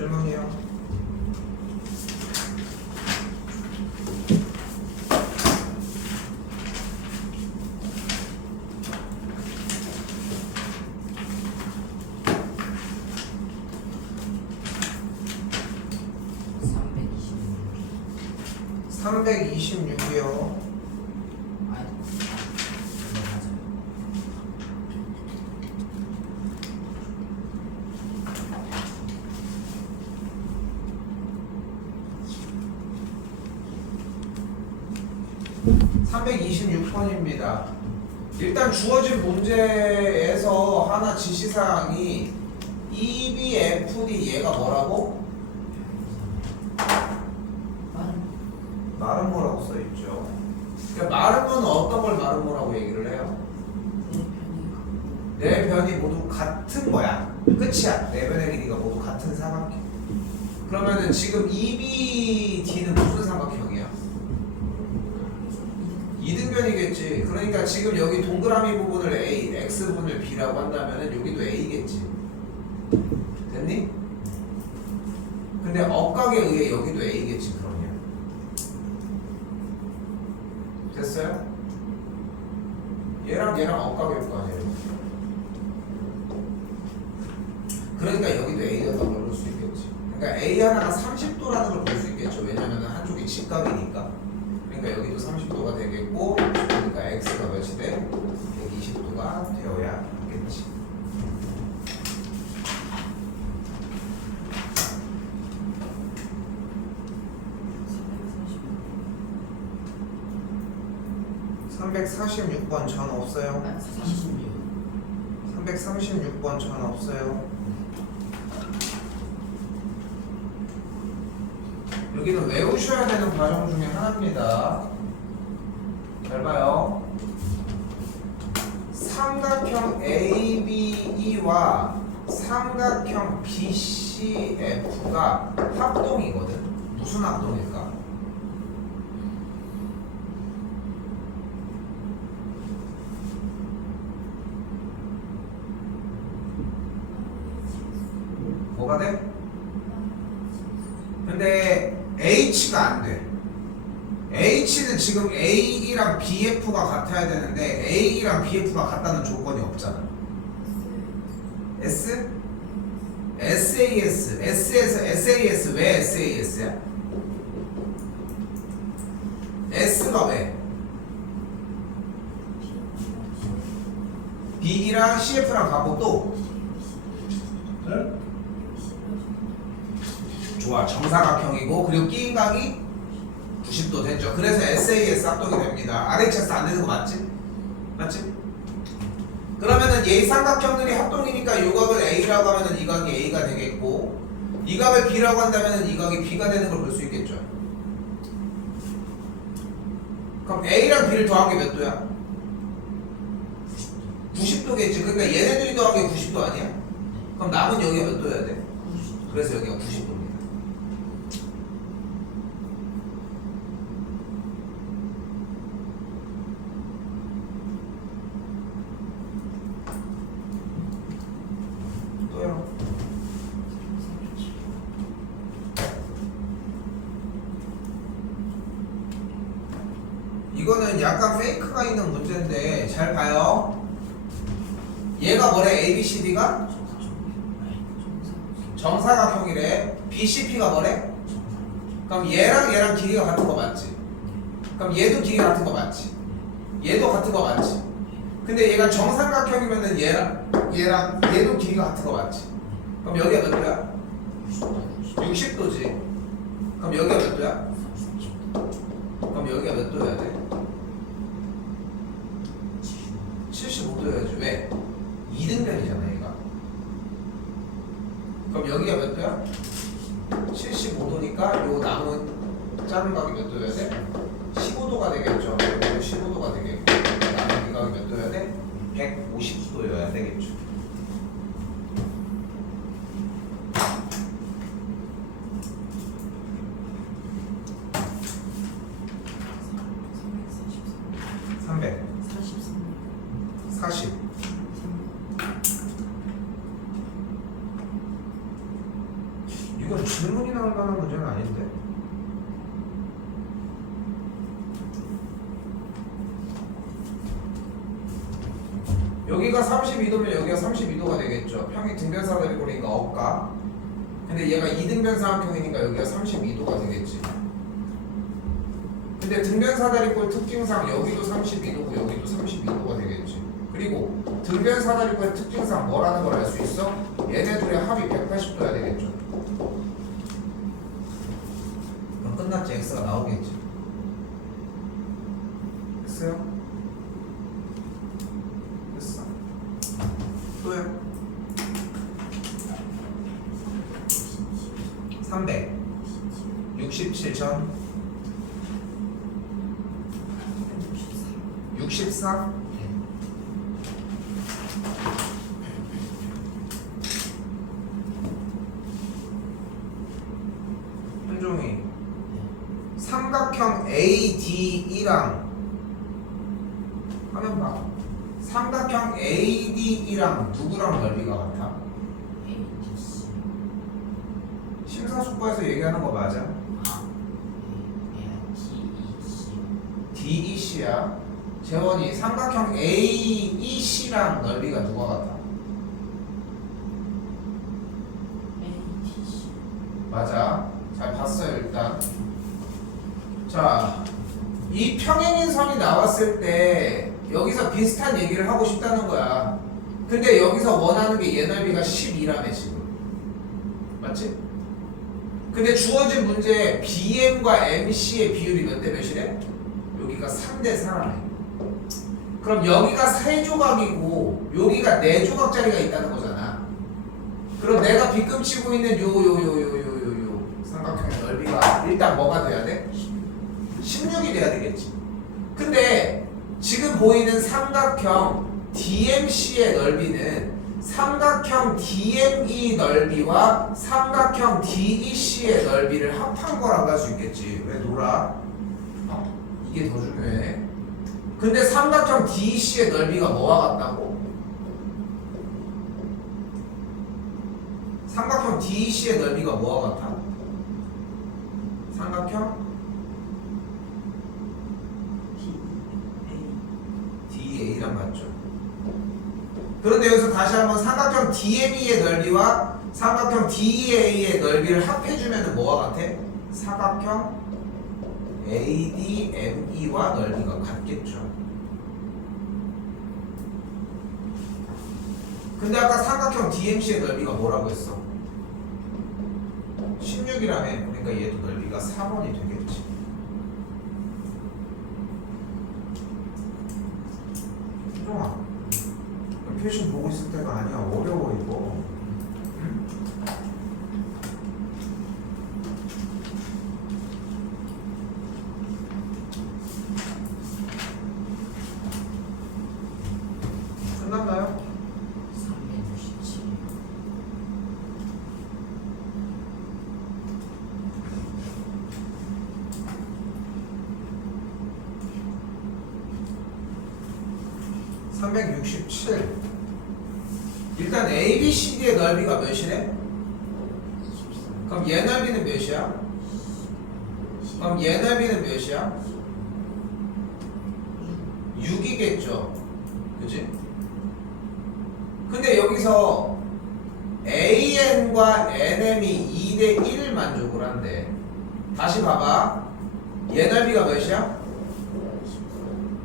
질문이요. 326이요. 326번입니다. 일단 주어진 문제에서 하나 지시사항이 EBFD 얘가 뭐라고? 마름모라고 써있죠. 그러니까 마름모는 어떤 걸 마름모라고 얘기를 해요? 네 변이 모두 같은 거야. 끝이야. 네 변의 길이가 모두 같은 삼각형. 그러면은 지금 EBD는 무슨 삼각형이야? 이등변이겠지. 그러니까 지금 여기 동그라미 부분을 A, X 부분을 B라고 한다면은 여기도 A겠지. 됐니? 근데 억각에 의해 여기도 A겠지. 그러면 됐어요? 얘랑 얘랑 억각일 거 아니에요. 그러니까 여기도 A가 더 넣을 수 있겠지. 그러니까 A 하나가 30도라는 걸 볼 수 있겠죠. 왜냐면 한쪽이 직각이니까. 그러니까 여기도 30도가 되겠고, 그러니까 X가 몇이 돼? 120도가 되어야 하겠지. (346번) 전 없어요. 336번 전 없어요. 여기는 외우셔야 되는 과정 중에 하나입니다. 잘 봐요. 삼각형 ABE와 삼각형 BCF가 합동이거든. 무슨 합동일까? 뭐가 돼? 근데 H가 안 돼. H는 지금 A랑 BF가 같아야 되는데 A랑 BF가 같다는 조건이 없잖아. S? SAS. S에서 SAS. 왜 SAS야? S가 왜? B랑 CF랑 가고 또? 네? 좋아. 정사각형이고 그리고 끼인 각이 90도 됐죠. 그래서 SAS 합동이 됩니다. RHS 안 되는 거 맞지? 맞지? 그러면은 얘 삼각형들이 합동이니까 이 각을 A라고 하면은 이 각이 A가 되겠고 이 각을 B라고 한다면은 이 각이 B가 되는 걸 볼 수 있겠죠. 그럼 A랑 B를 더한 게 몇 도야? 90도겠지. 그러니까 얘네들이 더한 게 90도 아니야? 그럼 남은 여기가 몇 도여야 돼? 그래서 여기가 90도입니다. 또요. 이거는 약간 페이크가 있는 문제인데 잘 봐요. 얘가 뭐래? ABCD가? 정사각형이래. BCP가 뭐래? 그럼 얘랑 얘랑 길이가 같은 거 맞지? 그럼 얘도 길이가 같은 거 맞지? 얘도 같은 거 맞지? 근데 얘가 정삼각형이면은 얘랑 얘도 길이가 같은 거 맞지? 그럼 여기가 몇 도야? 60도지. 그럼 여기가 몇 도야? 그럼 여기가 몇 도여야 돼? 75도여야지. 왜? 이등변이잖아 얘가. 그럼 여기가 몇 도야? 75도니까 요 남은 작은 각이 몇 도여야 돼? 15도가 되겠죠. 15도가 되겠고 남은 이 각이 몇 도여야 돼? 150도여야 되겠죠. 만한 문제는 아닌데. 여기가 32도면 여기가 32도가 되겠죠. 평이 등변사다리꼴이니까 억가. 근데 얘가 이등변사각형이니까 여기가 32도가 되겠지. 근데 등변사다리꼴 특징상 여기도 32도고 여기도 32도가 되겠지. 그리고 등변사다리꼴의 특징상 뭐라는 걸 알 수 있어? 얘네 둘의 합이 180도야 되겠죠. 그럼 끝났지. x가 나오겠지. 됐어요? 됐어. 또요? 367점 64? 현종이 삼각형 ADE랑 하면 봐. 삼각형 ADE랑 누구랑 넓이가 같아? 심사숙고해서 얘기하는 거 맞아? DEC야. 재원이 삼각형 AEC랑 넓이가 누가 같아? 맞아. 잘 봤어요 일단. 자, 이 평행인 선이 나왔을 때 여기서 비슷한 얘기를 하고 싶다는 거야. 근데 여기서 원하는 게 얘 넓이가 12라며 지금. 맞지? 근데 주어진 문제 BM과 MC의 비율이 몇 대 몇이래? 여기가 3대 4라네. 그럼 여기가 3조각이고 여기가 4조각짜리가 있다는 거잖아. 그럼 내가 빗금치고 있는 요 삼각형의 넓이가 일단 뭐가 돼야 돼? 16이 돼야 되겠지. 근데 지금 보이는 삼각형 DMC의 넓이는 삼각형 DME 넓이와 삼각형 DEC의 넓이를 합한 거라고 할 수 있겠지. 왜 놀아? 이게 더 중요해. 근데 삼각형 DEC의 넓이가 뭐와 같다고? 삼각형 DEC의 넓이가 뭐와 같아? 삼각형 DA랑 같죠. 그런데 여기서 다시 한번 삼각형 DME의 넓이와 삼각형 DEA의 넓이를 합해주면 뭐와 같아? 사각형 ADME와 넓이가 같겠죠. 근데 아까 삼각형 DMC의 넓이가 뭐라고 했어? 16이라며. 그러니까 얘도 넓이가 4번이 되겠지. 현종아, 표시 보고 있을 때가 아니야. 어려워 이거. 응? 끝났나요? 367. 일단 ABCD의 넓이가 몇이래? 그럼 얘 넓이는 몇이야? 그럼 얘 넓이는 몇이야? 6이겠죠. 그치? 근데 여기서 AN과 NM이 2대 1을 만족을 한대. 다시 봐봐. 얘 넓이가 몇이야?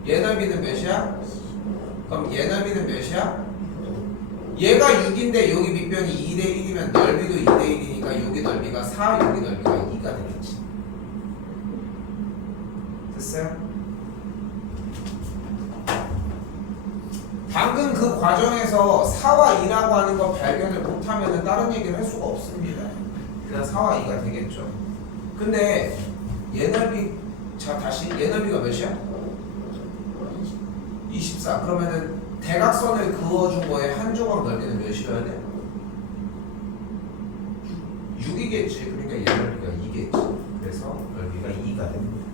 얘 넓이는 몇이야? 그럼 얘 넓이는 몇이야? 얘가 6인데 여기 밑변이 2대 1이면 넓이도 2대 1이니까 여기 넓이가 4, 여기 넓이가 2가 되겠지. 됐어요? 방금 그 과정에서 4와 2라고 하는 거 발견을 못하면 다른 얘기를 할 수가 없습니다. 그냥 4와 2가 되겠죠. 근데 얘 넓이, 자 다시 얘 넓이가 몇이야? 24. 그러면은 대각선을 그어준 거에 한 조각 넓이는 몇이어야 돼? 6이겠지. 그러니까 얘 넓이가 2겠지. 그래서 넓이가 2가 됩니다.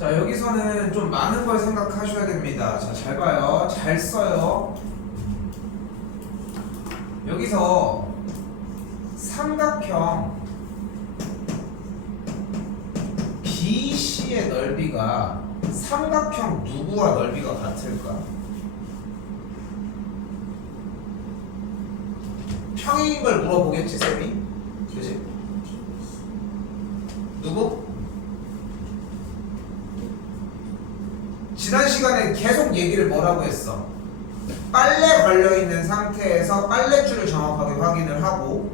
자, 여기서는 좀 많은 걸 생각하셔야 됩니다. 자, 잘 봐요. 잘 써요. 여기서 삼각형 BC의 넓이가 삼각형 누구와 넓이가 같을까? 평행인 걸 물어보겠지, 쌤이? 그지? 누구? 지난 시간에 계속 얘기를 뭐라고 했어? 빨래 걸려있는 상태에서 빨랫줄을 정확하게 확인을 하고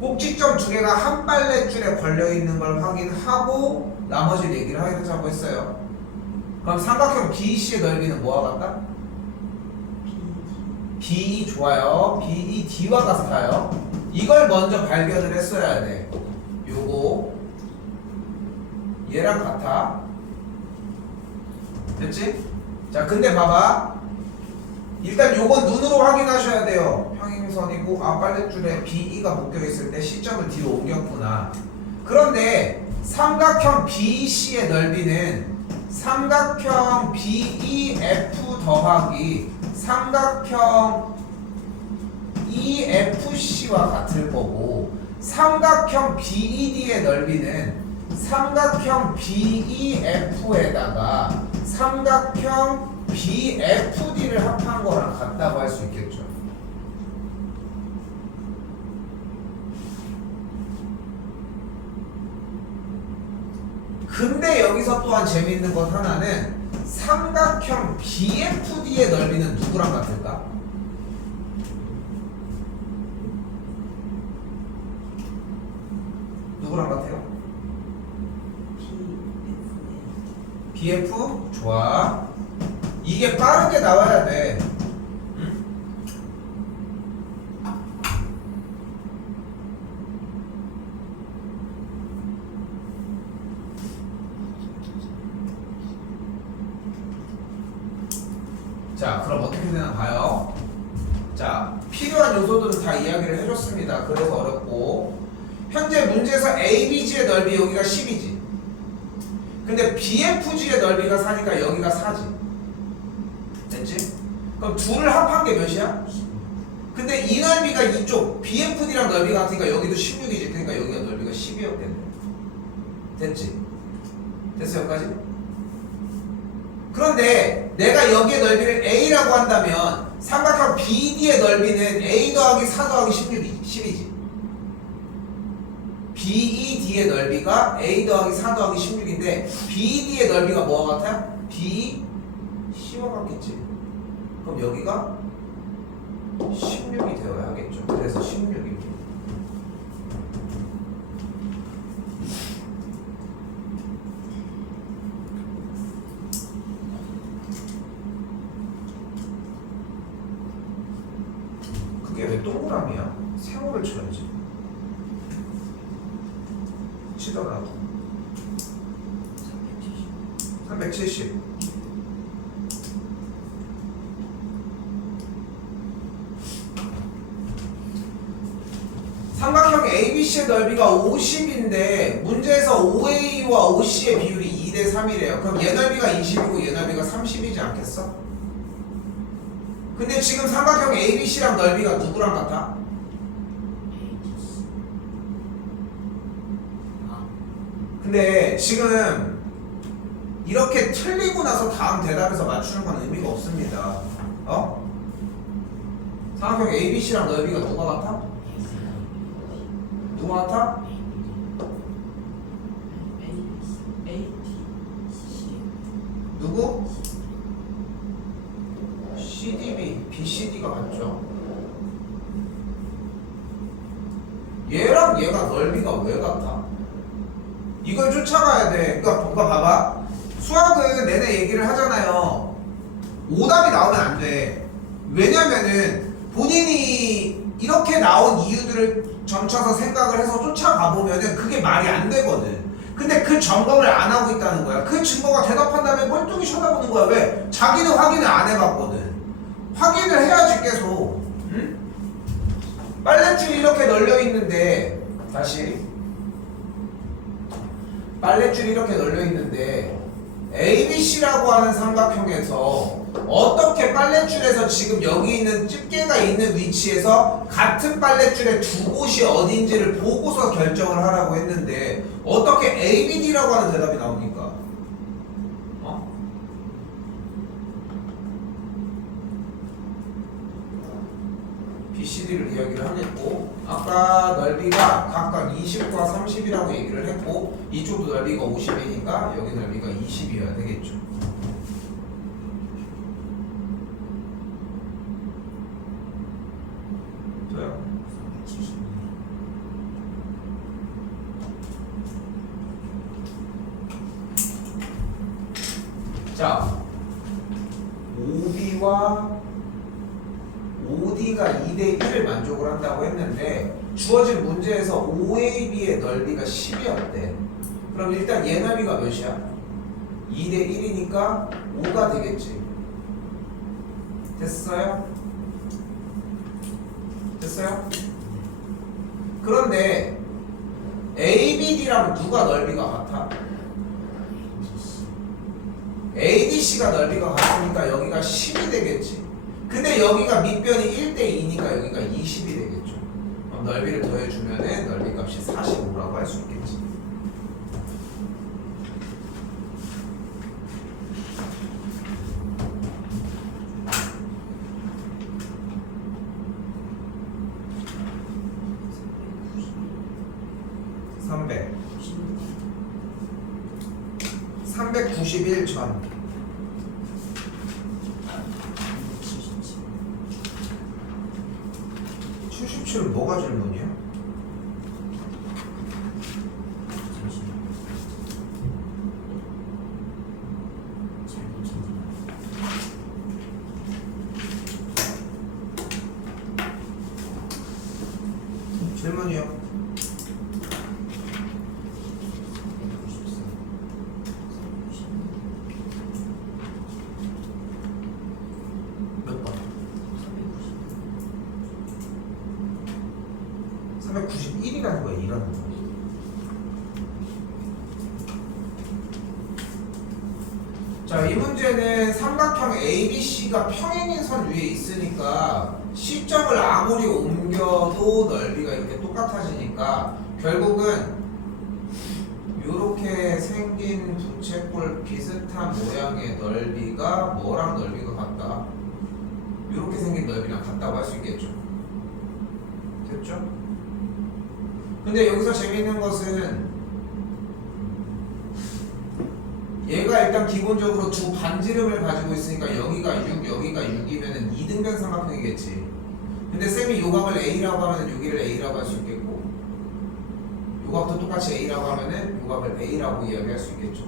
꼭지점 두 개가 한 빨랫줄에 걸려있는 걸 확인하고 나머지 얘기를 하자고 했어요. 그럼 삼각형 BC의 넓이는 뭐와 같다? BE 좋아요. BED와 같아요. 이걸 먼저 발견을 했어야 돼. 요거 얘랑 같아. 됐지? 자, 근데 봐봐. 일단 요건 눈으로 확인하셔야 돼요. 평행선이고 빨랫줄에 BE가 묶여있을 때 시점을 뒤로 옮겼구나. 그런데 삼각형 BC의 넓이는 삼각형 BEF 더하기 삼각형 EFC와 같을 거고 삼각형 BED의 넓이는 삼각형 BEF에다가 삼각형 BFD를 합한 거랑 같다고 할 수 있겠죠. 근데 여기서 또한 재미있는 것 하나는 삼각형 BFD의 넓이는 누구랑 같을까? 누구랑 같아요? BF? 좋아. 이게 빠르게 나와야 돼. 응? 자, 그럼 어떻게 되나 봐요. 자, 필요한 요소들은 다 이야기를 해줬습니다. 그래서 어렵고 현재 문제에서 ABG의 넓이 여기가 10이지. 근데 BFG의 넓이가 4니까 여기가 4지. 됐지? 그럼 둘을 합한 게 몇이야? 근데 이 넓이가 이쪽 BFD랑 넓이가 같으니까 여기도 16이지. 그러니까 여기가 넓이가 12였겠네. 됐지? 됐어 여기까지? 그런데 내가 여기의 넓이를 A라고 한다면 삼각형 BD의 넓이는 A 더하기 4 더하기 10이지. BED의 넓이가 A 더하기 4 더하기 16인데 BED의 넓이가 뭐와 같아? BC와 같겠지. 그럼 여기가 16이 되어야 하겠죠. 그래서 16입니다. 그게 왜 동그라미야? 세모를 쳐야지. 치더라도 370. 삼각형 ABC의 넓이가 50인데 문제에서 OA와 OC의 비율이 2대 3이래요. 그럼 얘 넓이가 20이고 얘 넓이가 30이지 않겠어? 근데 지금 삼각형 ABC랑 넓이가 누구랑 같아? 근데 지금 이렇게 틀리고 나서 다음 대답에서 맞추는 건 의미가 없습니다. 삼각형 ABC랑 넓이가 누가 같아? 누가 같아? 누구? CDB, BCD가 같죠. 얘랑 얘가 넓이가 왜 같아? 이걸 쫓아가야 돼. 그러니까 봐봐. 수학은 내내 얘기를 하잖아요. 오답이 나오면 안 돼. 왜냐면은 본인이 이렇게 나온 이유들을 점쳐서 생각을 해서 쫓아가 보면은 그게 말이 안 되거든. 근데 그 점검을 안 하고 있다는 거야. 그 증거가 대답한 다음에 멀뚱히 쳐다보는 거야. 왜? 자기는 확인을 안 해봤거든. 확인을 해야지 계속. 응? 빨랫줄이 이렇게 널려 있는데 다시 빨랫줄이 이렇게 널려 있는데 ABC라고 하는 삼각형에서 어떻게 빨랫줄에서 지금 여기 있는 집게가 있는 위치에서 같은 빨랫줄의 두 곳이 어딘지를 보고서 결정을 하라고 했는데 어떻게 ABD라고 하는 대답이 나옵니까? BCD를 이야기를 하겠고 아까 넓이가 각각 20과 30이라고 얘기를 했고 이쪽도 넓이가 50이니까 여기 넓이가 20이어야 되겠죠. 저요? 370. 자, OB와 OD가 2대1을 만족을 한다고 했는데 주어진 문제에서 OAB의 넓이가 10이었대. 그럼 일단 얘 넓이가 몇이야? 2대1이니까 5가 되겠지. 됐어요? 됐어요? 그런데 ABD랑 누가 넓이가 같아? ADC가 넓이가 같으니까 여기가 10이 되겠지. 근데 여기가 밑변이 1대2니까 여기가 20이 되겠죠. 그럼 넓이를 더해주면은 넓이 값이 45라고 할 수 있겠지. (300) 391 전 77은 뭐가 질문이야? 질문이요. 몇 번? 391이라는 거야, 2라는 거야. 자, 이 문제는 삼각형 ABC가 평행인 선 위에 있으니까 시점을 아무리 옮겨도 넓이가 이렇게 똑같아지니까 결국은 이렇게 생긴 부채꼴 비슷한 모양의 넓이가 뭐랑 넓이가 같다? 이렇게 생긴 넓이랑 같다고 할 수 있겠죠. 됐죠? 근데 여기서 재밌는 것은 얘가 일단 기본적으로 두 반지름을 가지고 있으니까 여기가 6, 여기가 6이면 2등변 삼각형이겠지. 근데 쌤이 요각을 A라고 하면 여기를 A라고 할 수 있겠고 요각도 똑같이 A라고 하면은 요각을 A라고 이야기할 수 있겠죠.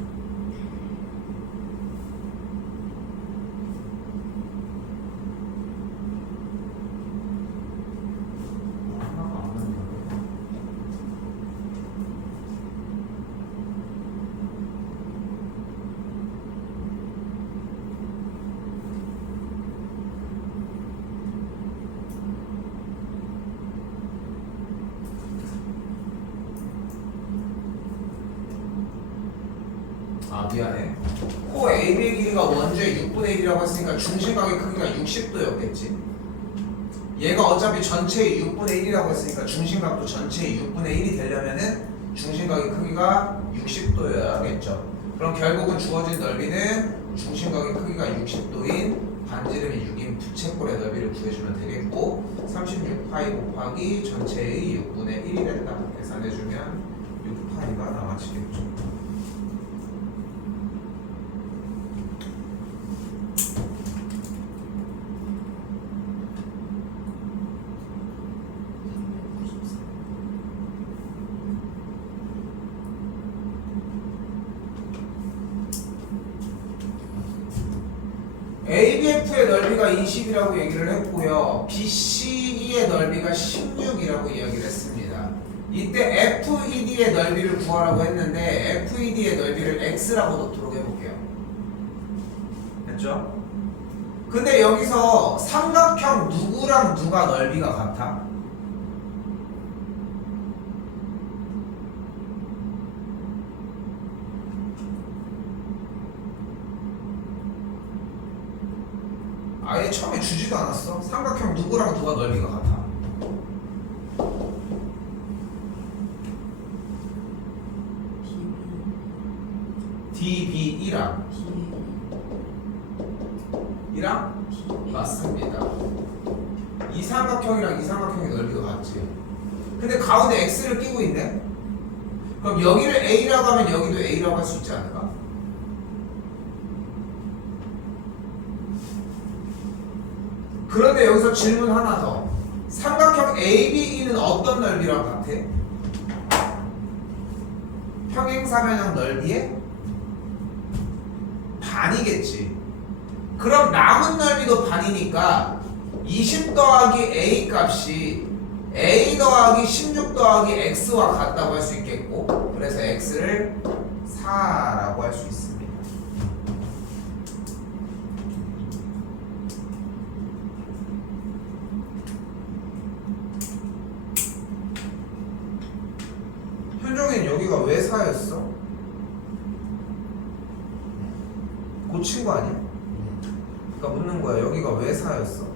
아 미안해. 코 AB의 길이가 원주의 6분의 1이라고 했으니까 중심각의 크기가 60도였겠지. 얘가 어차피 전체의 6분의 1이라고 했으니까 중심각도 전체의 6분의 1이 되려면은 중심각의 크기가 60도여야겠죠. 그럼 결국은 주어진 넓이는 중심각의 크기가 60도인 반지름이 6인 부채꼴의 넓이를 구해주면 되겠고 36파이 곱하기 전체의 6분의 1이 된다. 계산해주면 6파이가 나와지겠죠. ABF의 넓이가 20이라고 얘기를 했고요. BCE의 넓이가 16이라고 이야기를 했습니다. 이때 FED의 넓이를 구하라고 했는데 FED의 넓이를 X라고 놓도록 해볼게요. 됐죠? 근데 여기서 삼각형 누구랑 누가 넓이가 같아? 아예 처음에 주지도 않았어. 삼각형 누구랑 누가 넓이가 같아? DB2랑 이랑 맞습니다. 이 삼각형이랑 이 삼각형의 넓이가 같지. 근데 가운데 x를 끼고 있네. 그럼 여기를 a라고 하면 여기도 a라고 할 수 있지 않을까? 그런데 여기서 질문 하나 더. 삼각형 ABE는 어떤 넓이랑 같아? 평행사변형 넓이의 반이겠지. 그럼 남은 넓이도 반이니까 20 더하기 A 값이 A 더하기 16 더하기 X와 같다고 할 수 있겠고, 그래서 X를 4라고 할 수 있습니다. 현종이는 여기가 왜 4였어? 고친 거 아니야? 그러니까 묻는 거야. 여기가 왜 4였어?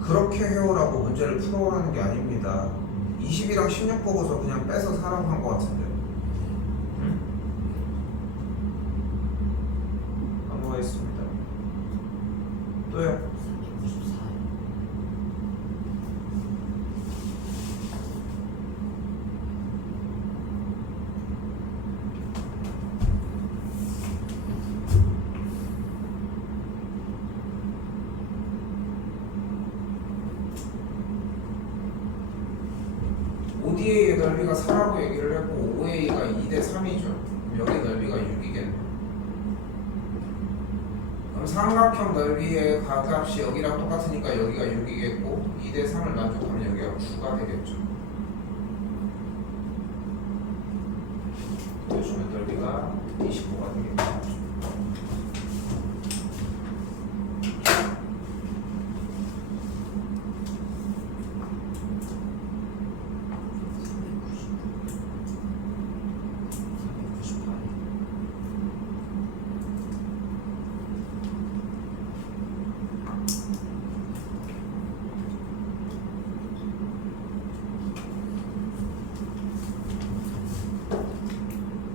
그렇게 해오라고 문제를 풀어오라는 게 아닙니다. 20이랑 16 보고서 그냥 빼서 사라고 한 거 같은데. 응? 넘어가겠습니다. 또요? 394. ODA의 넓이가 4라고 얘기를 했고 OA가 2대 3이죠. 그럼 여기 넓이가 6이겠네. 그럼 삼각형 넓이의 값이 여기랑 똑같으니까 여기가 6이겠고 2대 3을 만족하면 여기가 9가 되겠죠. 요즘의 넓이가 25가 되겠죠.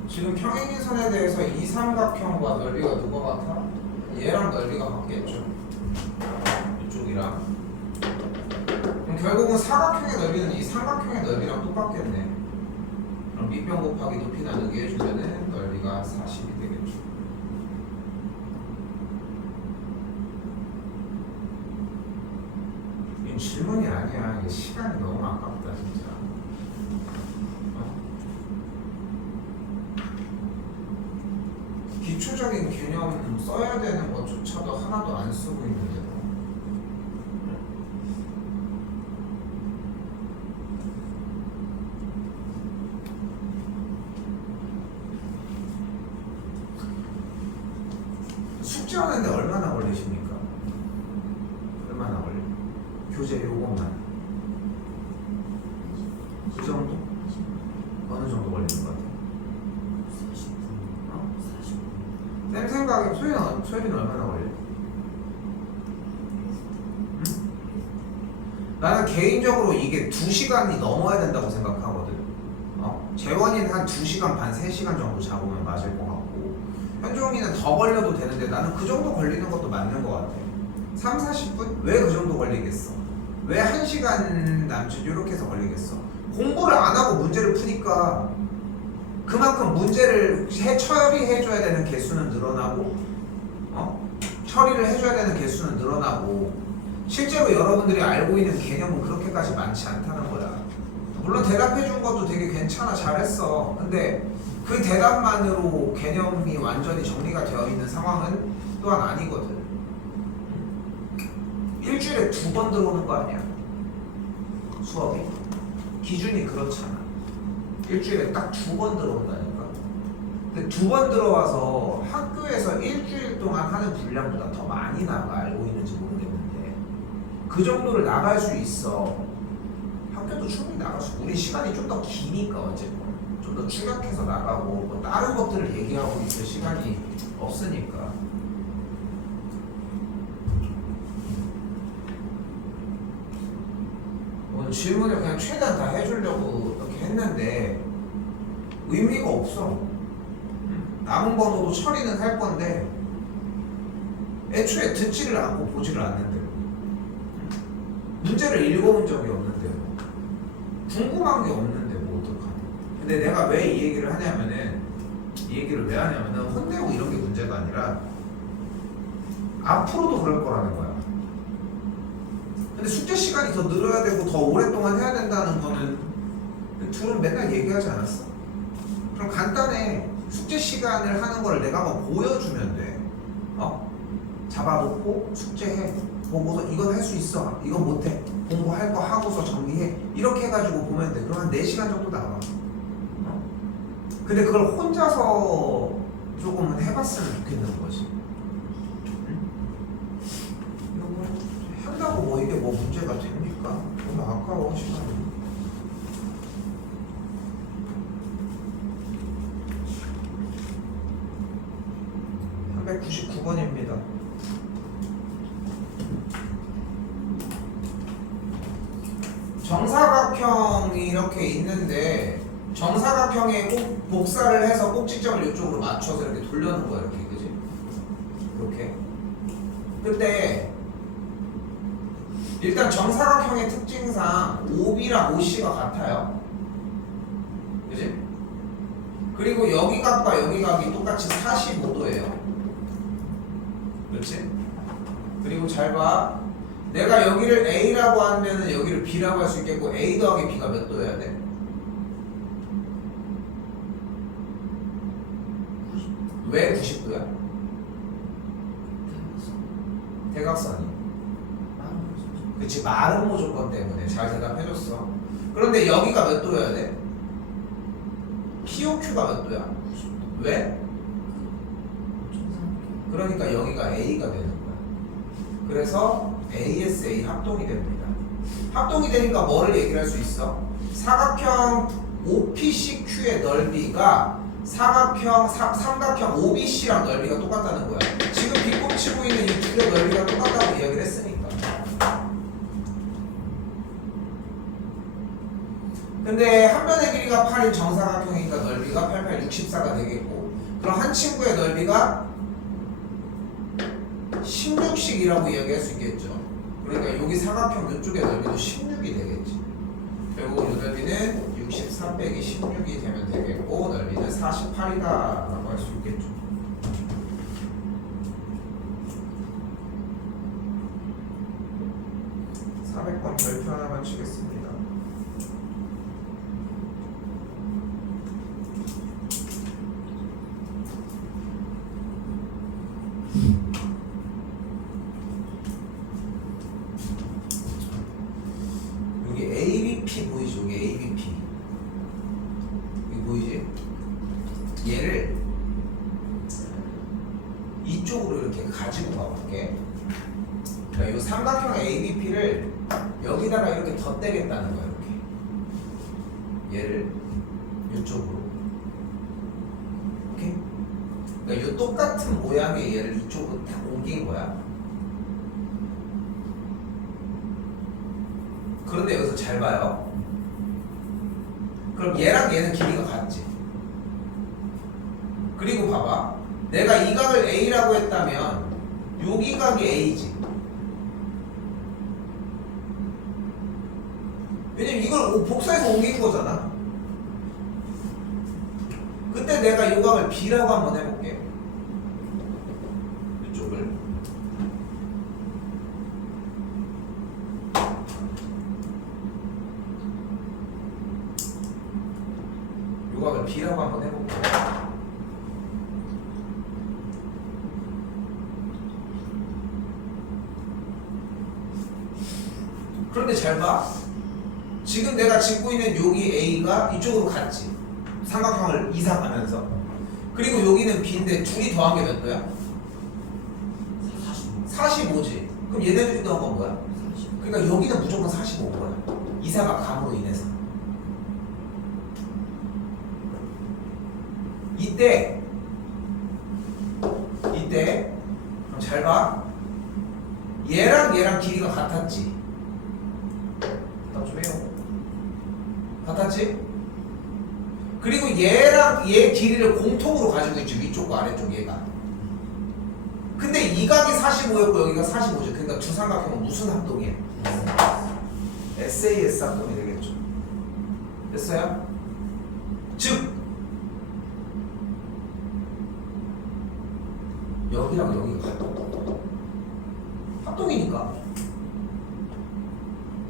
지금 평행인선에 대해서 이 삼각형과 넓이가 누가 같아? 얘랑 넓이가 같겠죠. 이쪽이랑. 그럼 결국은 사각형의 넓이는 이 삼각형의 넓이랑 똑같겠네. 그럼 밑변 곱하기 높이 나누기 해주면은 넓이가 40이 되겠죠. 이건 질문이 아니야. 이게 시간이 너무 아깝다 진짜. 기초적인 개념 써야 되는 것조차도 하나도 안 쓰고 있는데도. 숙제하는데 얼마나 걸리십니까? 얼마나 걸려? 교재 요것만 그 정도? 어느 정도 걸리는 것 같아? 40분. 쌤 생각에 소연이는 얼마나 걸려? 응? 나는 개인적으로 이게 2시간이 넘어야 된다고 생각하거든. 재원이는 한 2시간 반, 3시간 정도 잡으면 맞을 것 같고 현종이는 더 걸려도 되는데 나는 그 정도 걸리는 것도 맞는 것 같아. 3, 40분? 왜 그 정도 걸리겠어? 왜 1시간 남짓 이렇게 해서 걸리겠어? 공부를 안 하고 문제를 푸니까 그만큼 문제를 처리해줘야 되는 개수는 늘어나고 처리를 해줘야 되는 개수는 늘어나고 실제로 여러분들이 알고 있는 개념은 그렇게까지 많지 않다는 거야. 물론 대답해준 것도 되게 괜찮아, 잘했어. 근데 그 대답만으로 개념이 완전히 정리가 되어 있는 상황은 또한 아니거든. 일주일에 2번 들어오는 거 아니야, 수업이. 기준이 그렇잖아. 일주일에 딱 2번 들어온다니까. 근데 두 번 들어와서 학교에서 일주일 동안 하는 분량보다 더 많이 나가 알고 있는지 모르겠는데 그 정도를 나갈 수 있어. 학교도 충분히 나갈 수 있고 우리 시간이 좀 더 기니까 어쨌든 좀 더 축약해서 나가고 뭐 다른 것들을 얘기하고 있을 시간이 없으니까. 오늘 질문을 그냥 최대한 다 해주려고 이렇게 했는데 의미가 없어. 남은 번호도 처리는 할 건데 애초에 듣지를 않고 보지를 않는데 문제를 읽어본 적이 없는데 궁금한 게 없는데 뭐 어떡하냐. 근데 내가 왜 이 얘기를 하냐면은 이 얘기를 왜 하냐면은 혼내고 이런 게 문제가 아니라 앞으로도 그럴 거라는 거야. 근데 숙제 시간이 더 늘어야 되고 더 오랫동안 해야 된다는 거는 둘은 맨날 얘기하지 않았어? 그럼 간단해. 숙제 시간을 하는 걸 내가 한번 보여주면 돼. 잡아놓고 숙제해. 보고서 이건 할 수 있어. 이건 못해. 공부할 거 하고서 정리해. 이렇게 해가지고 보면 돼. 그럼 한 4시간 정도 나와. 근데 그걸 혼자서 조금은 해봤으면 좋겠는 거지. 이거 뭐 한다고 뭐 이게 뭐 문제가 됩니까? 너무 아까워 시간이. 한 199번입니다. 정사각형이 이렇게 있는데 정사각형에 꼭 복사를 해서 꼭지점을 이쪽으로 맞춰서 이렇게 돌려놓은 거야. 이렇게 그지? 이렇게. 근데 일단 정사각형의 특징상 OB랑 OC가 같아요. 그지? 그리고 여기 각과 여기 각이 똑같이 45도예요. 그렇지? 그리고 잘 봐. 내가 여기를 A라고 하면은 여기를 B라고 할 수 있겠고 A 더하기 B가 몇 도여야 돼? 왜 90도야? 대각선이. 그치, 마름모 조건 때문에. 잘 대답해줬어. 그런데 여기가 몇 도여야 돼? POQ가 몇 도야? 왜? 그러니까 여기가 A가 되는 거야. 그래서 ASA 합동이 됩니다. 합동이 되니까 뭐를 얘기를 할 수 있어? 사각형 OPCQ의 넓이가 삼각형 OBC랑 넓이가 똑같다는 거야. 지금 비꼽치고 있는 이 둘의 넓이가 똑같다고 이야기를 했으니까. 근데 한 변의 길이가 8인 정사각형이니까 넓이가 88, 64가 되겠고, 그럼 한 친구의 넓이가 16씩이라고 이야기할 수 있겠죠. 그러니까 여기 사각형 이쪽의 넓이도 16이 되겠지. 결국 이 넓이는 63 빼기 16이 되면 되겠고 넓이는 48이다 라고 할 수 있겠죠. 별표 하나만 치겠습니다. 여기 ABP 보이죠? 여기 ABP 여기 보이지? 얘를 이쪽으로 이렇게 가지고 가볼게. 그러니까 이 삼각형 ABP를 여기다가 이렇게 덧대겠다는 거야. 이렇게 얘를 이쪽으로. 오케이? 그러니까 이 똑같은 모양의 얘를 이쪽으로 딱 옮긴 거야. 그런데 여기서 잘 봐요. 그럼 얘랑 얘는 길이가 같지. 그리고 봐봐. 내가 이 각을 A라고 했다면 여기 각이 A지. 왜냐면 이걸 복사해서 옮긴 거잖아. 그때 내가 이 각을 B라고 한번 해볼게. 이쪽을. 이 각을 B라고 한번 해볼게. 그런데 잘 봐. 지금 내가 짚고 있는 여기 A가 이쪽으로 갔지. 삼각형을 이상하면서. 그리고 여기는 B인데 둘이 더한 게 몇 도야? 45. 45지. 그럼 얘네들이 더한 건 뭐야? 40. 그러니까 여기는 무조건 45인 거야. 이사각함으로 인해서. 이때 그럼 잘 봐. 얘랑 길이가 같았지. 답 좀 해요. 같았지? 그리고 얘랑 얘 길이를 공통으로 가지고 있지. 위쪽과 아래쪽 얘가. 근데 이 각이 45였고 여기가 45죠. 그러니까 두 삼각형은 무슨 합동이에요? SAS 합동이 되겠죠. 됐어요? 즉 여기랑 여기가 합동이니까.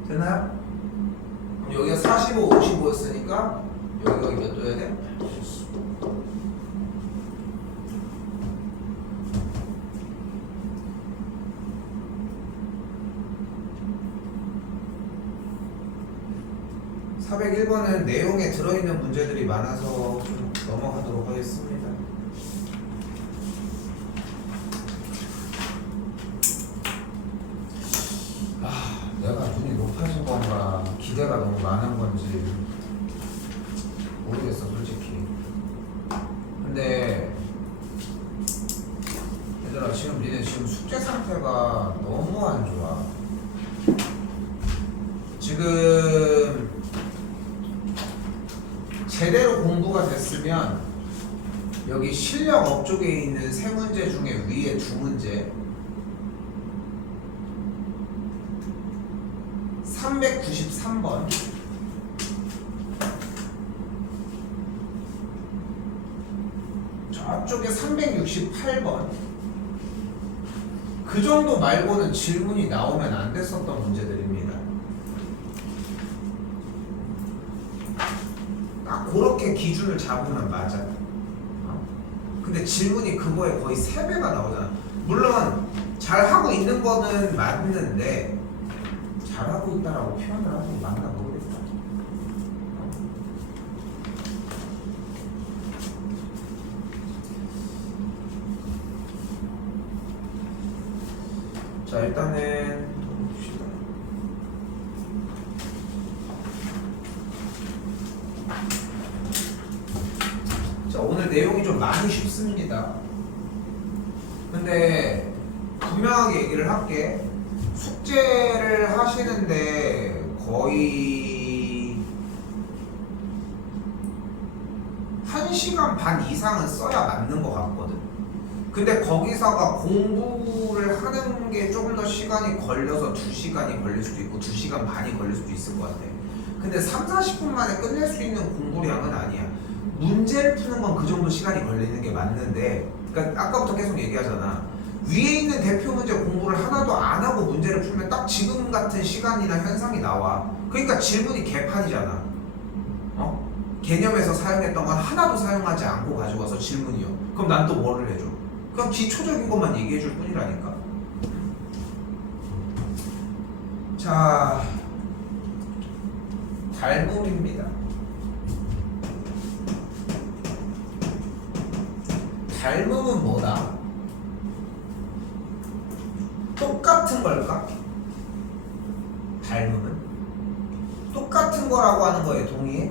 됐나요? 그럼 여기가 45, 55였으니까 여기가 몇 도여야 돼? 401번은 내용에 들어있는 문제들이 많아서 좀 넘어가도록 하겠습니다. 내가 눈이 높아진 건가 기대가 너무 많은 건지 모르겠어 솔직히. 근데 얘들아 지금 니네 지금 숙제 상태가 너무 안 좋아. 지금 제대로 공부가 됐으면 여기 실력 업쪽에 있는 세 문제 중에 위에 두 문제 393번 저쪽에 368번 그 정도 말고는 질문이 나오면 안 됐었던 문제들입니다. 딱 그렇게 기준을 잡으면 맞아. 근데 질문이 그거에 거의 3배가 나오잖아. 물론 잘하고 있는 거는 맞는데 잘하고 있다라고 표현을 하는 게 맞나 모르겠다. 자 일단은 봅시다. 자 오늘 내용이 좀 많이 쉽습니다. 근데 분명하게 얘기를 할게. 숙제를 하시는데 거의 1시간 반 이상은 써야 맞는 것 같거든. 근데 거기서가 공부를 하는 게 조금 더 시간이 걸려서 2시간이 걸릴 수도 있고 2시간 반이 걸릴 수도 있을 것 같아. 근데 30-40분 만에 끝낼 수 있는 공부량은 아니야. 문제를 푸는 건 그 정도 시간이 걸리는 게 맞는데, 그러니까 아까부터 계속 얘기하잖아. 위에 있는 대표 문제 공부를 하나도 안 하고 문제를 풀면 딱 지금 같은 시간이나 현상이 나와. 그러니까 질문이 개판이잖아. 개념에서 사용했던 건 하나도 사용하지 않고 가져와서 질문이요. 그럼 난 또 뭐를 해줘? 그냥 기초적인 것만 얘기해 줄 뿐이라니까. 자, 닮음입니다. 닮음은 뭐다? 똑같은 걸까? 닮음은? 똑같은 거라고 하는 거에 동의해?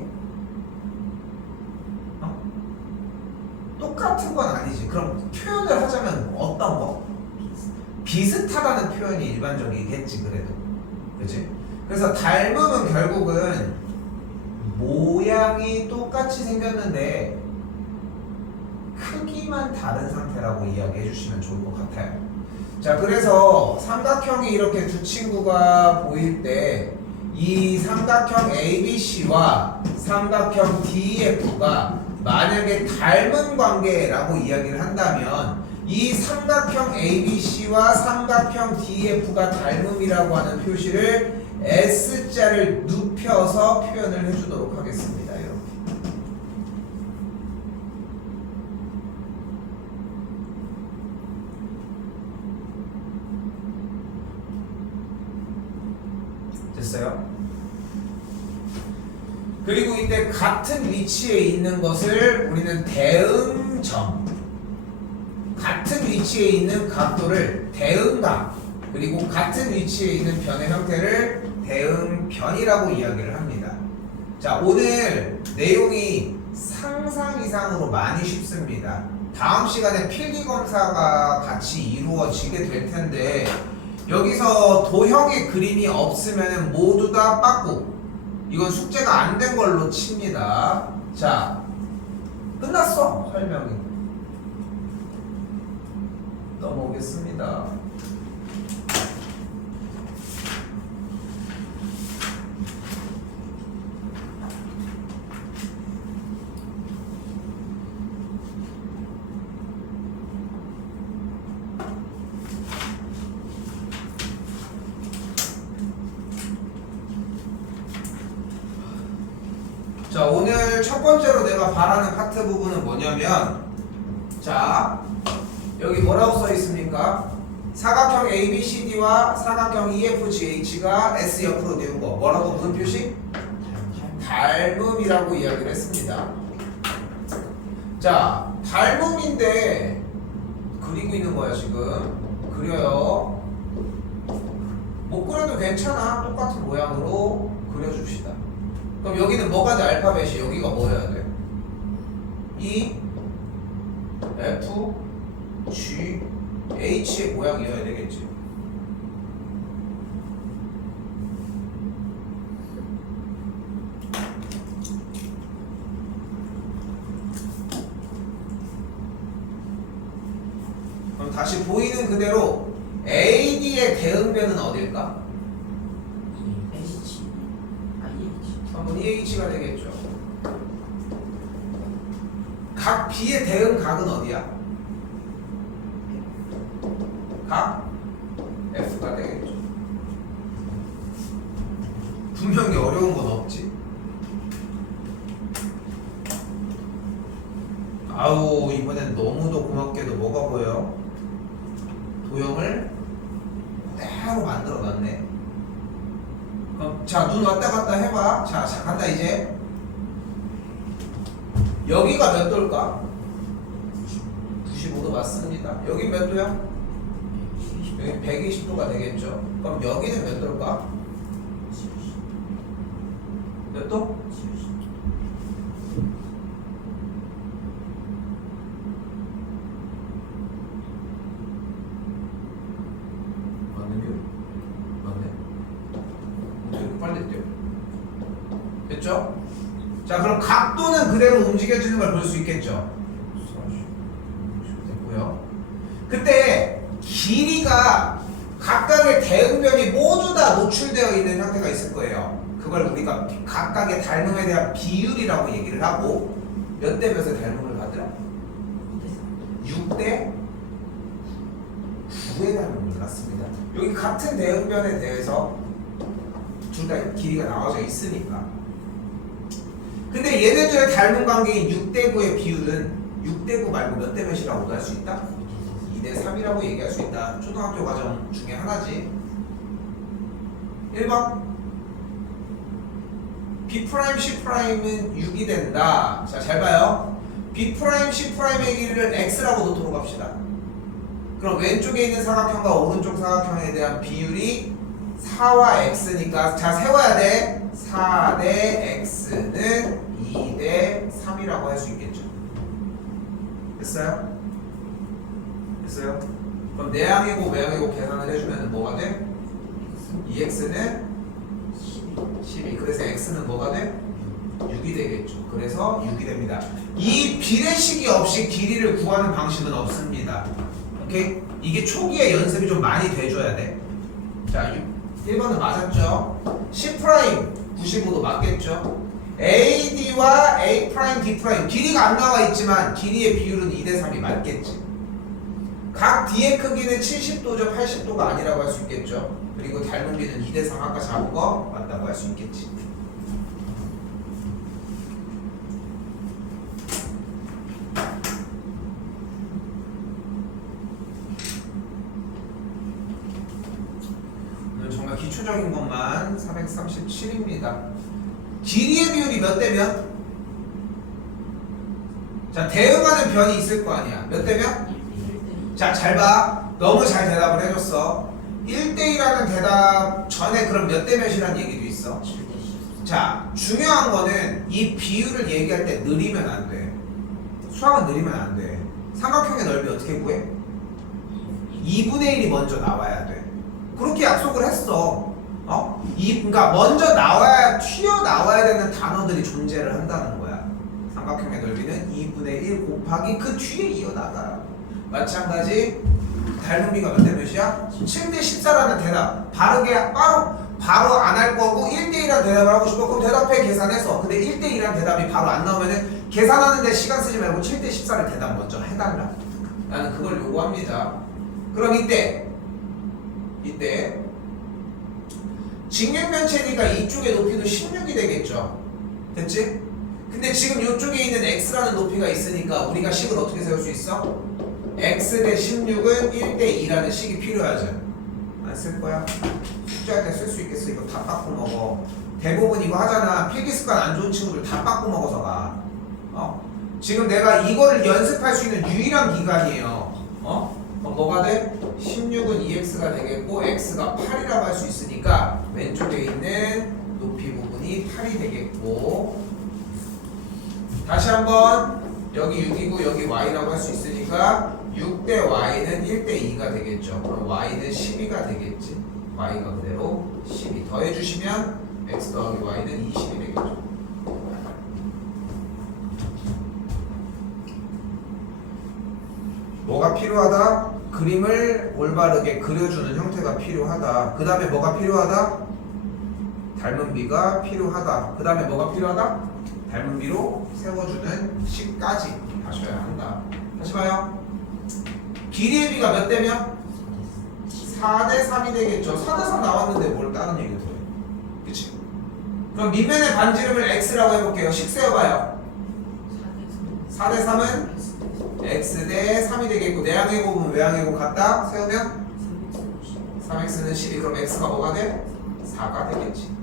똑같은 건 아니지. 그럼 표현을 하자면 어떤 거? 비슷하다는 표현이 일반적이겠지 그래도. 그치? 그래서 닮음은 결국은 모양이 똑같이 생겼는데 크기만 다른 상태라고 이야기해 주시면 좋을 것 같아요. 자, 그래서 삼각형이 이렇게 두 친구가 보일 때 이 삼각형 ABC와 삼각형 DEF가 만약에 닮은 관계라고 이야기를 한다면 이 삼각형 ABC와 삼각형 DEF가 닮음이라고 하는 표시를 S자를 눕혀서 표현을 해주도록 하겠습니다. 이렇게. 됐어요? 그리고 보일 때 같은 위치에 있는 것을 우리는 대응점, 같은 위치에 있는 각도를 대응각, 그리고 같은 위치에 있는 변의 형태를 대응변이라고 이야기를 합니다. 자, 오늘 내용이 상상 이상으로 많이 쉽습니다. 다음 시간에 필기검사가 같이 이루어지게 될 텐데 여기서 도형의 그림이 없으면 모두 다 빠꾸. 이건 숙제가 안 된 걸로 칩니다. 자, 끝났어 설명이. 넘어오겠습니다. 자, 오늘 첫 번째로 내가 바라는 파트 부분은 뭐냐면, 자, 여기 뭐라고 써 있습니까? 사각형 ABCD와 사각형 EFGH가 S 옆으로 뉘은 거. 뭐라고 무슨 표시? 닮음이라고 이야기를 했습니다. 자, 닮음인데 그리고 있는 거야 지금. 그려요. 못 그려도 괜찮아. 똑같은 모양으로 그려줍시다. 그럼 여기는 뭐가 돼? 알파벳이 여기가 뭐여야 돼? E, F, G, H의 모양이어야 되겠지. 그럼 다시 보이는 그대로 AD의 대응변은 어딜까? 한번 EH가 되겠죠. 각 B의 대응각은 어디야? 각 F가 되겠죠. 분명히 어려운 건 없지. 아우, 이번엔 너무도 고맙게도 뭐가 보여? 도형을 그대로 만들어 놨네. 자, 눈 왔다 갔다 해봐. 자, 간다 이제. 여기가 몇 도일까? 95도 맞습니다. 여긴 몇 도야? 여기 120도가 되겠죠. 그럼 여기는 몇 도일까? 몇 도? 됐죠? 자, 그럼 각도는 그대로 움직여지는 걸 볼 수 있겠죠? 됐고요. 그때 길이가 각각의 대응변이 모두 다 노출되어 있는 형태가 있을 거예요. 그걸 우리가 각각의 닮음에 대한 비율이라고 얘기를 하고, 몇 대 몇의 닮음을 받으라? 6대 9의 닮음을 갖습니다. 여기 같은 대응변에 대해서 둘 다 길이가 나와져 있으니까. 근데 얘네들의 닮은 관계인 6대 9의 비율은 6대 9 말고 몇 대 몇이라고도 할 수 있다? 2대 3이라고 얘기할 수 있다. 초등학교 과정 중에 하나지. 1번 B', C'은 6이 된다. 자, 잘 봐요. B', C'의 길이를 X라고 놓도록 합시다. 그럼 왼쪽에 있는 사각형과 오른쪽 사각형에 대한 비율이 4와 X니까, 자, 세워야 돼. 4대 X는 2대 3이라고 할 수 있겠죠. 됐어요? 됐어요? 그럼 내항이고 외항이고 계산을 해주면 뭐가 돼? 2X는 12. 그래서 X는 뭐가 돼? 6이 되겠죠. 그래서 6이 됩니다. 이 비례식이 없이 길이를 구하는 방식은 없습니다. 오케이? 이게 초기에 연습이 좀 많이 돼줘야 돼. 자, 1번은 맞았죠? C' 95도 맞겠죠? AD와 A', D' 길이가 안 나와 있지만 길이의 비율은 2대 3이 맞겠지. 각 D의 크기는 70도죠, 80도가 아니라고 할 수 있겠죠. 그리고 닮은 비는 2대 3 아까 잡은 거 맞다고 할 수 있겠지. 오늘 정말 기초적인 것만 437입니다. 길이의 비율이 몇 대 몇? 자, 대응하는 변이 있을 거 아니야. 몇 대 몇? 자, 잘 봐. 너무 잘 대답을 해줬어. 1대1하는 대답 전에 그럼 몇 대 몇이라는 얘기도 있어. 자, 중요한 거는 이 비율을 얘기할 때 느리면 안 돼. 수학은 느리면 안 돼. 삼각형의 넓이 어떻게 구해? 2분의 1이 먼저 나와야 돼. 그렇게 약속을 했어. 그러니까 먼저 나와야, 튀어나와야 되는 단어들이 존재를 한다는 거야. 삼각형의 넓이는 2분의 1 곱하기 그 뒤에 이어나가요. 마찬가지 닮은 비가 몇 대 몇이야? 7대 14라는 대답 바르게 바로 안 할 거고 1대1이라는 대답을 하고 싶어. 그럼 대답해 계산해서. 근데 1대1이라는 대답이 바로 안 나오면은 계산하는데 시간 쓰지 말고 7대 14를 대답 먼저 해달라. 나는 그걸 요구합니다. 그럼 이때 직육면체니까 이쪽의 높이도 16이 되겠죠. 됐지? 근데 지금 이쪽에 있는 x라는 높이가 있으니까 우리가 식을 어떻게 세울 수 있어? x 대 16은 1대 2라는 식이 필요하죠. 안 쓸 거야? 숙제할 때 쓸 수 있겠어. 이거 다 빠꾸 먹어. 대부분 이거 하잖아. 필기습관 안 좋은 친구들 다 빠꾸 먹어서 가. 지금 내가 이거를 연습할 수 있는 유일한 기간이에요. 그럼 뭐가 돼? 16은 2x가 되겠고 x가 8이라고 할 수 있으니까 왼쪽에 있는 높이 부분이 8이 되겠고, 다시 한번 여기 6이고 여기 y라고 할 수 있으니까 6대 y는 1대 2가 되겠죠. 그럼 y는 12가 되겠지. y가 그대로 12 더해주시면 x 더하기 y는 20이 되겠죠. 뭐가 필요하다? 그림을 올바르게 그려주는 형태가 필요하다. 그 다음에 뭐가 필요하다? 닮은 비가 필요하다. 그 다음에 뭐가 필요하다? 닮은 비로 세워주는 식까지 하셔야 한다. 다시 봐요. 길이의 비가 몇 대면? 4대 3이 되겠죠. 4대 3 나왔는데 뭘 다른 얘기를 더해. 그치? 그럼 밑면의 반지름을 x라고 해볼게요. 식 세워봐요. 4대 3은 x 대 3이 되겠고, 내항의 곱은 외항의 곱 같다? 세우면 3x는 12. 그럼 x가 뭐가 돼? 4가 되겠지.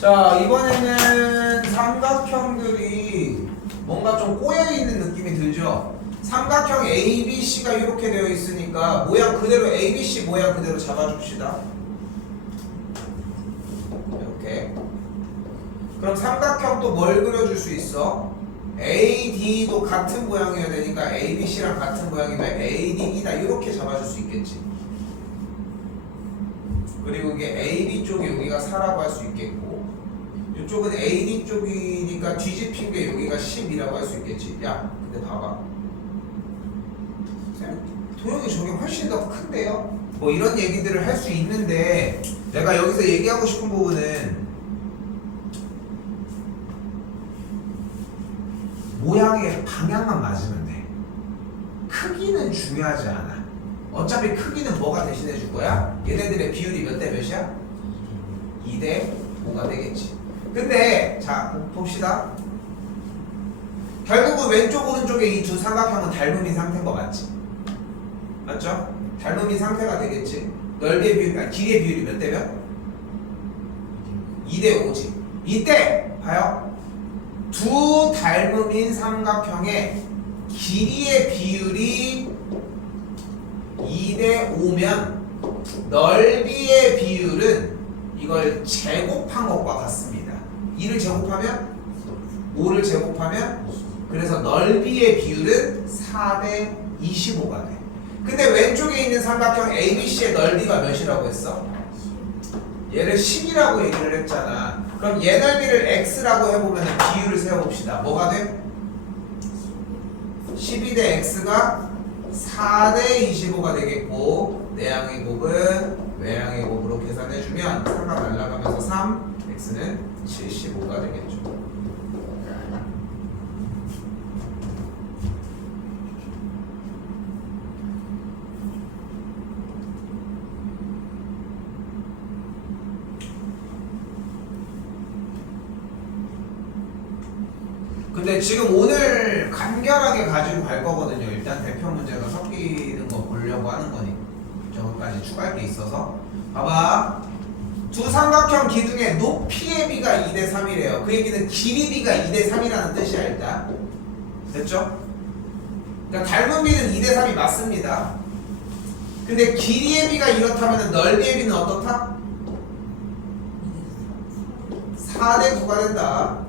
자, 이번에는 삼각형들이 뭔가 좀 꼬여있는 느낌이 들죠? 삼각형 ABC가 이렇게 되어 있으니까 모양 그대로 ABC 모양 그대로 잡아줍시다. 이렇게. 그럼 삼각형 또 뭘 그려줄 수 있어? AD도 같은 모양이어야 되니까 ABC랑 같은 모양이면 AD이다 이렇게 잡아줄 수 있겠지. 그리고 이게 AB 쪽이 여기가 4라고 할 수 있겠고, 이쪽은 AD 쪽이니까 뒤집힌 게 여기가 10이라고 할 수 있겠지. 야, 근데 봐봐. 도형이 저게 훨씬 더 큰데요? 뭐 이런 얘기들을 할 수 있는데, 내가 여기서 얘기하고 싶은 부분은 모양의 방향만 맞으면 돼. 크기는 중요하지 않아. 어차피 크기는 뭐가 대신해 줄 거야? 얘네들의 비율이 몇 대 몇이야? 2대 5가 되겠지. 근데 자 봅시다. 결국은 왼쪽 오른쪽에 이 두 삼각형은 닮음인 상태인 거 맞지? 맞죠? 닮음인 상태가 되겠지. 넓이의 비율, 아니 길이의 비율이 몇 대 몇? 2대 5지. 이때 봐요. 두 닮음인 삼각형의 길이의 비율이 2대 5면 넓이의 비율은 이걸 제곱한 것과 같습니다. 2를 제곱하면 5를 제곱하면, 그래서 넓이의 비율은 4대 25가 돼. 근데 왼쪽에 있는 삼각형 ABC의 넓이가 몇이라고 했어? 얘를 10이라고 얘기를 했잖아. 그럼 얘 넓이를 x라고 해보면 비율을 세워봅시다. 뭐가 돼? 12 대 x가 4대 25가 되겠고, 내항의 곱은 외항의 곱으로 계산해주면 3가 날라가면서 3, x는 75가 되겠죠. 근데 지금 오늘 간결하게 가지고 갈 거거든요. 일단 대표 문제가 섞이는 거 보려고 하는 거니 저것까지 추가할 게 있어서 봐봐. 두 삼각형 기둥의 높이의 비가 2대 3이래요. 그 얘기는 길이 비가 2대 3이라는 뜻이야 일단. 됐죠? 그러니까 닮은 비는 2대 3이 맞습니다. 근데 길이의 비가 이렇다면 넓이의 비는 어떻다? 4대 9가 된다.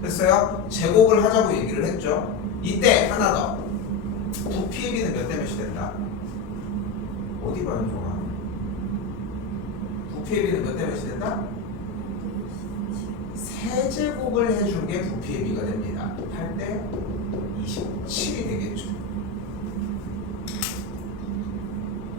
됐어요? 제곱을 하자고 얘기를 했죠. 이때 하나 더. 부피의 비는 몇 대 몇이 된다? 어디 봐요, 종아? 부피의 비는 몇 대 몇이 된다? 세제곱을 해준 게 부피의 비가 됩니다. 8대 27이 되겠죠.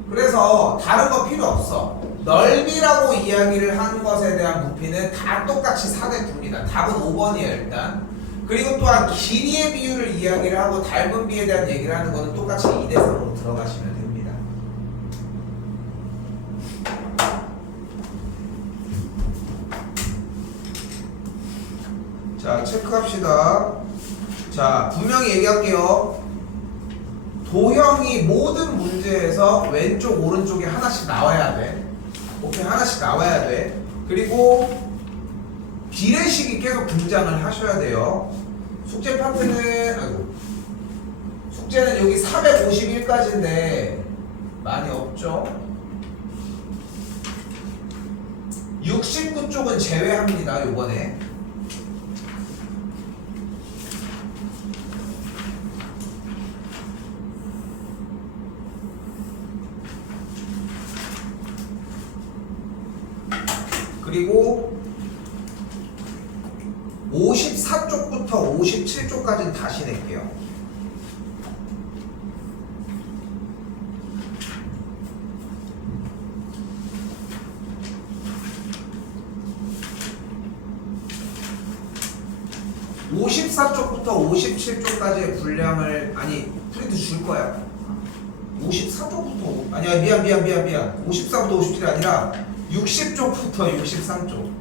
그래서 다른 거 필요 없어. 넓이라고 이야기를 한 것에 대한 부피는 다 똑같이 4대 9입니다. 답은 5번이에요 일단. 그리고 또한 길이의 비율을 이야기를 하고 닮은 비에 대한 얘기를 하는 거는 똑같이 2대 3으로 들어가시면 됩니다. 자, 체크합시다. 자, 분명히 얘기할게요. 도형이 모든 문제에서 왼쪽 오른쪽에 하나씩 나와야 돼. 오케이, 하나씩 나와야 돼. 그리고 비례식이 계속 등장을 하셔야 돼요. 숙제 파트는 숙제는 여기 451까지인데 많이 없죠. 69쪽은 제외합니다 요번에. 그리고 54쪽부터 57쪽까지는 다시 낼게요. (54쪽부터) (57쪽까지의) 분량을 프린트 줄 거야. 54쪽부터 아니야 미안 54부터 57이 아니라 60쪽부터 63쪽